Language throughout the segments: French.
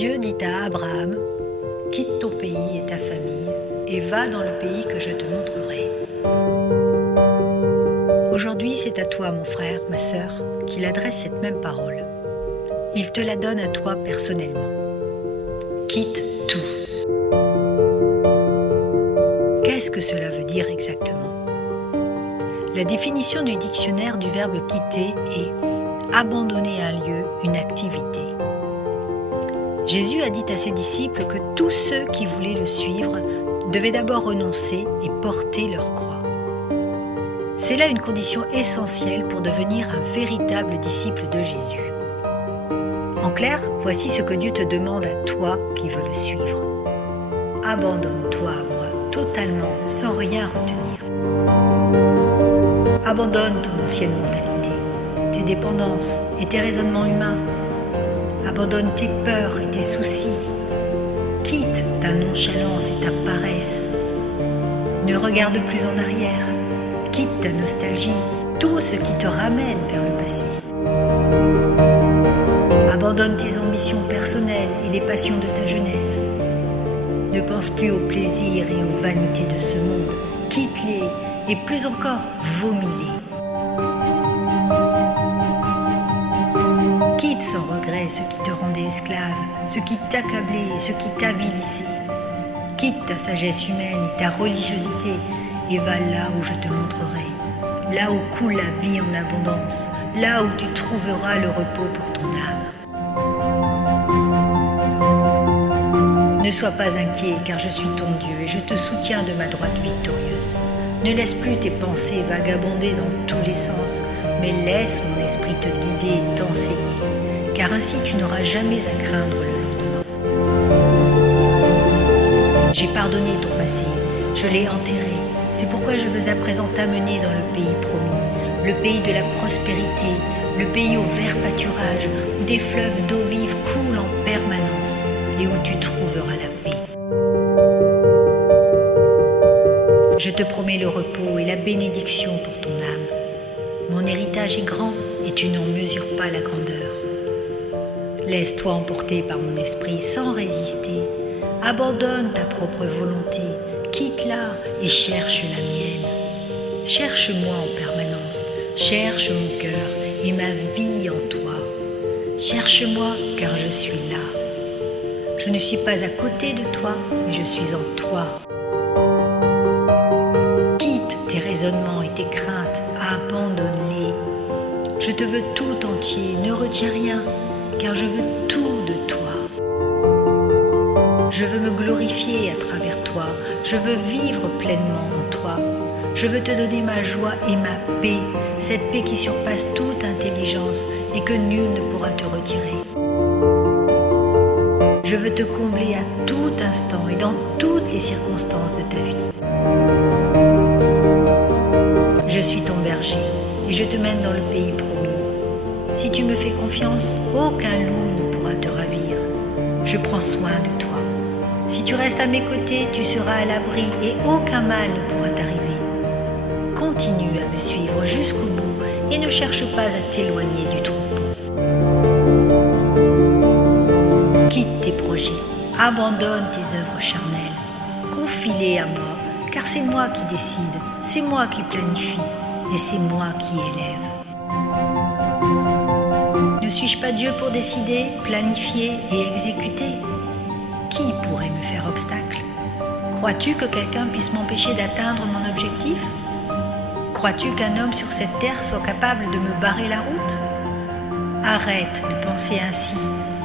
Dieu dit à Abraham, « Quitte ton pays et ta famille et va dans le pays que je te montrerai. » Aujourd'hui, c'est à toi, mon frère, ma sœur, qu'il adresse cette même parole. Il te la donne à toi personnellement. Quitte tout. Qu'est-ce que cela veut dire exactement ? La définition du dictionnaire du verbe quitter est abandonner un lieu, une activité. Jésus a dit à ses disciples que tous ceux qui voulaient le suivre devaient d'abord renoncer et porter leur croix. C'est là une condition essentielle pour devenir un véritable disciple de Jésus. En clair, voici ce que Dieu te demande à toi qui veux le suivre. Abandonne-toi à moi totalement, sans rien retenir. Abandonne ton ancienne mentalité, tes dépendances et tes raisonnements humains. Abandonne tes peurs et tes soucis. Quitte ta nonchalance et ta paresse. Ne regarde plus en arrière. Quitte ta nostalgie, tout ce qui te ramène vers le passé. Abandonne tes ambitions personnelles et les passions de ta jeunesse. Ne pense plus aux plaisirs et aux vanités de ce monde. Quitte-les et plus encore, vomis-les. Quitte sans regret ce qui te rendait esclave, ce qui t'accablait et ce qui t'avilissait. Quitte ta sagesse humaine et ta religiosité et va là où je te montrerai, là où coule la vie en abondance, là où tu trouveras le repos pour ton âme. Ne sois pas inquiet car je suis ton Dieu et je te soutiens de ma droite victorieuse. Ne laisse plus tes pensées vagabonder dans tous les sens, mais laisse mon esprit te guider et t'enseigner, car ainsi tu n'auras jamais à craindre le lendemain. J'ai pardonné ton passé, je l'ai enterré. C'est pourquoi je veux à présent t'amener dans le pays promis, le pays de la prospérité, le pays au vert pâturage, où des fleuves d'eau vive coulent en permanence et où tu trouveras la paix. Je te promets le repos et la bénédiction pour ton âme. Mon héritage est grand et tu n'en mesures pas la grandeur. Laisse-toi emporter par mon esprit sans résister. Abandonne ta propre volonté, quitte-la et cherche la mienne. Cherche-moi en permanence, cherche mon cœur et ma vie en toi. Cherche-moi car je suis là. Je ne suis pas à côté de toi, mais je suis en toi. Quitte tes raisonnements et tes craintes, abandonne-les. Je te veux tout entier, ne retiens rien, car je veux tout de toi. Je veux me glorifier à travers toi, je veux vivre pleinement en toi. Je veux te donner ma joie et ma paix, cette paix qui surpasse toute intelligence et que nul ne pourra te retirer. Je veux te combler à tout instant et dans toutes les circonstances de ta vie. Je suis ton berger et je te mène dans le pays promis. Si tu me fais confiance, aucun loup ne pourra te ravir. Je prends soin de toi. Si tu restes à mes côtés, tu seras à l'abri et aucun mal ne pourra t'arriver. Continue à me suivre jusqu'au bout et ne cherche pas à t'éloigner du troupeau. Quitte tes projets, abandonne tes œuvres charnelles, confie-les à moi, car c'est moi qui décide, c'est moi qui planifie et c'est moi qui élève. Ne suis-je pas Dieu pour décider, planifier et exécuter ? Qui pourrait me faire obstacle ? Crois-tu que quelqu'un puisse m'empêcher d'atteindre mon objectif ? Crois-tu qu'un homme sur cette terre soit capable de me barrer la route ? Arrête de penser ainsi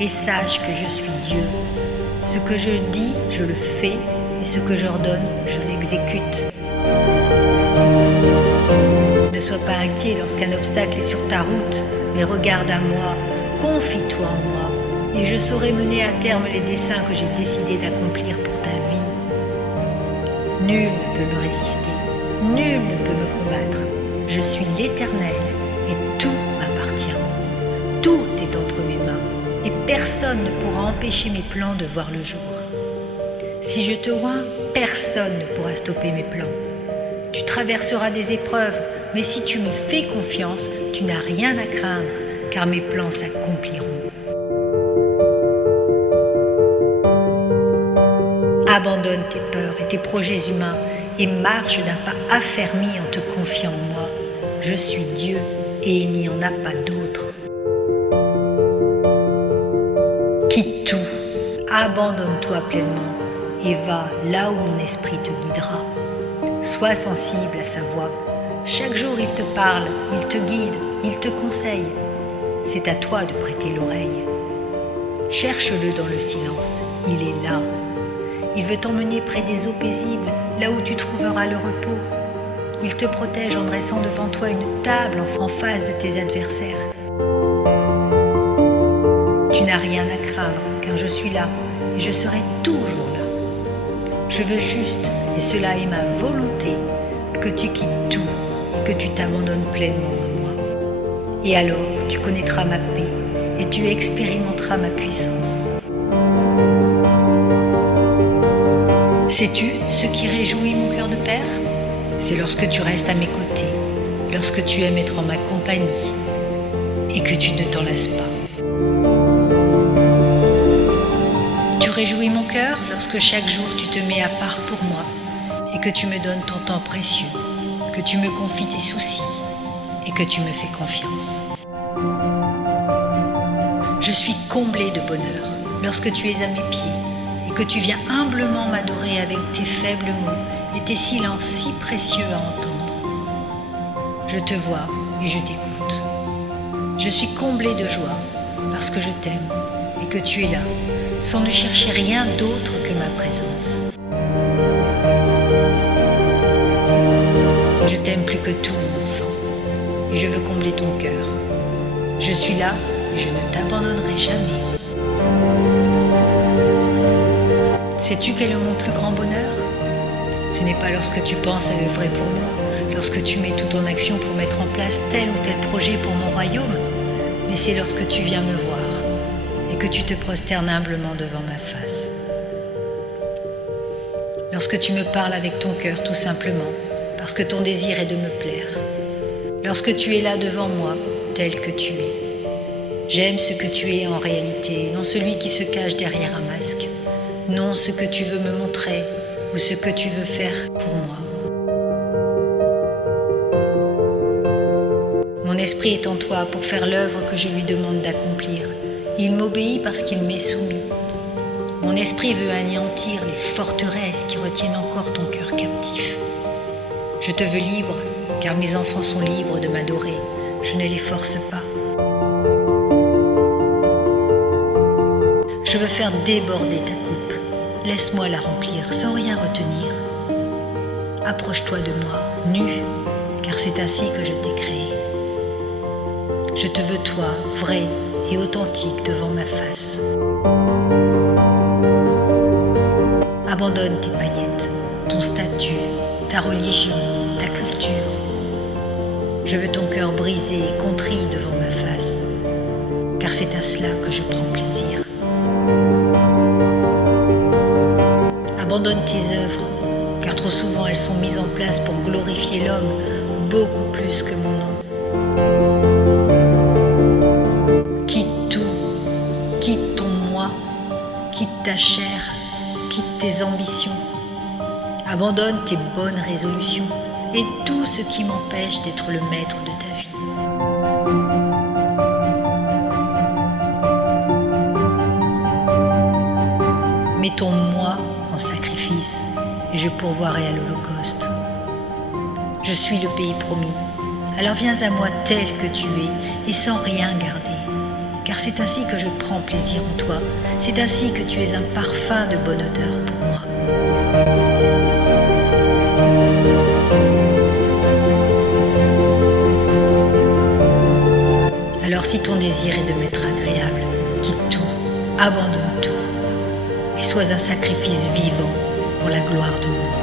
et sache que je suis Dieu. Ce que je dis, je le fais, et ce que j'ordonne, je l'exécute. Ne sois pas inquiet lorsqu'un obstacle est sur ta route, mais regarde à moi, confie-toi en moi, et je saurai mener à terme les desseins que j'ai décidé d'accomplir pour ta vie. Nul ne peut me résister, nul ne peut me combattre. Je suis l'Éternel et tout m'appartient. Tout est entre mes mains et personne ne pourra empêcher mes plans de voir le jour. Si je te oins, personne ne pourra stopper mes plans. Tu traverseras des épreuves, mais si tu me fais confiance, tu n'as rien à craindre, car mes plans s'accompliront. Abandonne tes peurs et tes projets humains et marche d'un pas affermi en te confiant en moi. Je suis Dieu et il n'y en a pas d'autre. Quitte tout, abandonne-toi pleinement et va là où mon esprit te guidera. Sois sensible à sa voix. Chaque jour il te parle, il te guide, il te conseille. C'est à toi de prêter l'oreille. Cherche-le dans le silence, il est là. Il veut t'emmener près des eaux paisibles, là où tu trouveras le repos. Il te protège en dressant devant toi une table en face de tes adversaires. Tu n'as rien à craindre, car je suis là et je serai toujours là. Je veux juste, et cela est ma volonté, que tu quittes tout et que tu t'abandonnes pleinement à moi. Et alors, tu connaîtras ma paix et tu expérimenteras ma puissance. Sais-tu ce qui réjouit mon cœur de père? C'est lorsque tu restes à mes côtés, lorsque tu aimes être en ma compagnie et que tu ne t'en lasses pas. Tu réjouis mon cœur lorsque chaque jour tu te mets à part pour moi et que tu me donnes ton temps précieux, que tu me confies tes soucis et que tu me fais confiance. Je suis comblée de bonheur lorsque tu es à mes pieds et que tu viens humblement m'adorer avec tes faibles mots et tes silences si précieux à entendre. Je te vois et je t'écoute. Je suis comblée de joie parce que je t'aime et que tu es là, sans ne chercher rien d'autre que ma présence. Je t'aime plus que tout, mon enfant, et je veux combler ton cœur. Je suis là et je ne t'abandonnerai jamais. Sais-tu quel est mon plus grand bonheur? Ce n'est pas lorsque tu penses à œuvrer pour moi, lorsque tu mets tout en action pour mettre en place tel ou tel projet pour mon royaume, mais c'est lorsque tu viens me voir et que tu te prosternes humblement devant ma face. Lorsque tu me parles avec ton cœur tout simplement, parce que ton désir est de me plaire. Lorsque tu es là devant moi, tel que tu es. J'aime ce que tu es en réalité, non celui qui se cache derrière un masque, non ce que tu veux me montrer ou ce que tu veux faire pour moi. Mon esprit est en toi pour faire l'œuvre que je lui demande d'accomplir. Il m'obéit parce qu'il m'est soumis. Mon esprit veut anéantir les forteresses qui retiennent encore ton cœur captif. Je te veux libre, car mes enfants sont libres de m'adorer. Je ne les force pas. Je veux faire déborder ta coupe. Laisse-moi la remplir sans rien retenir. Approche-toi de moi, nu, car c'est ainsi que je t'ai créé. Je te veux toi, vrai et authentique devant ma face. Abandonne tes paillettes, ton statut, ta religion, ta culture. Je veux ton cœur brisé et contrit devant ma face, car c'est à cela que je prends plaisir. Abandonne tes œuvres, car trop souvent elles sont mises en place pour glorifier l'homme beaucoup plus que mon nom. Quitte tout, quitte ton moi, quitte ta chair, quitte tes ambitions. Abandonne tes bonnes résolutions et tout ce qui m'empêche d'être le maître de ta vie. Mets ton moi en sacrifice et je pourvoirai à l'Holocauste. Je suis le pays promis, alors viens à moi tel que tu es et sans rien garder, car c'est ainsi que je prends plaisir en toi, c'est ainsi que tu es un parfum de bonne odeur pour moi. Alors si ton désir est de m'être agréable, quitte tout, abandonne tout, et sois un sacrifice vivant pour la gloire de mon nom.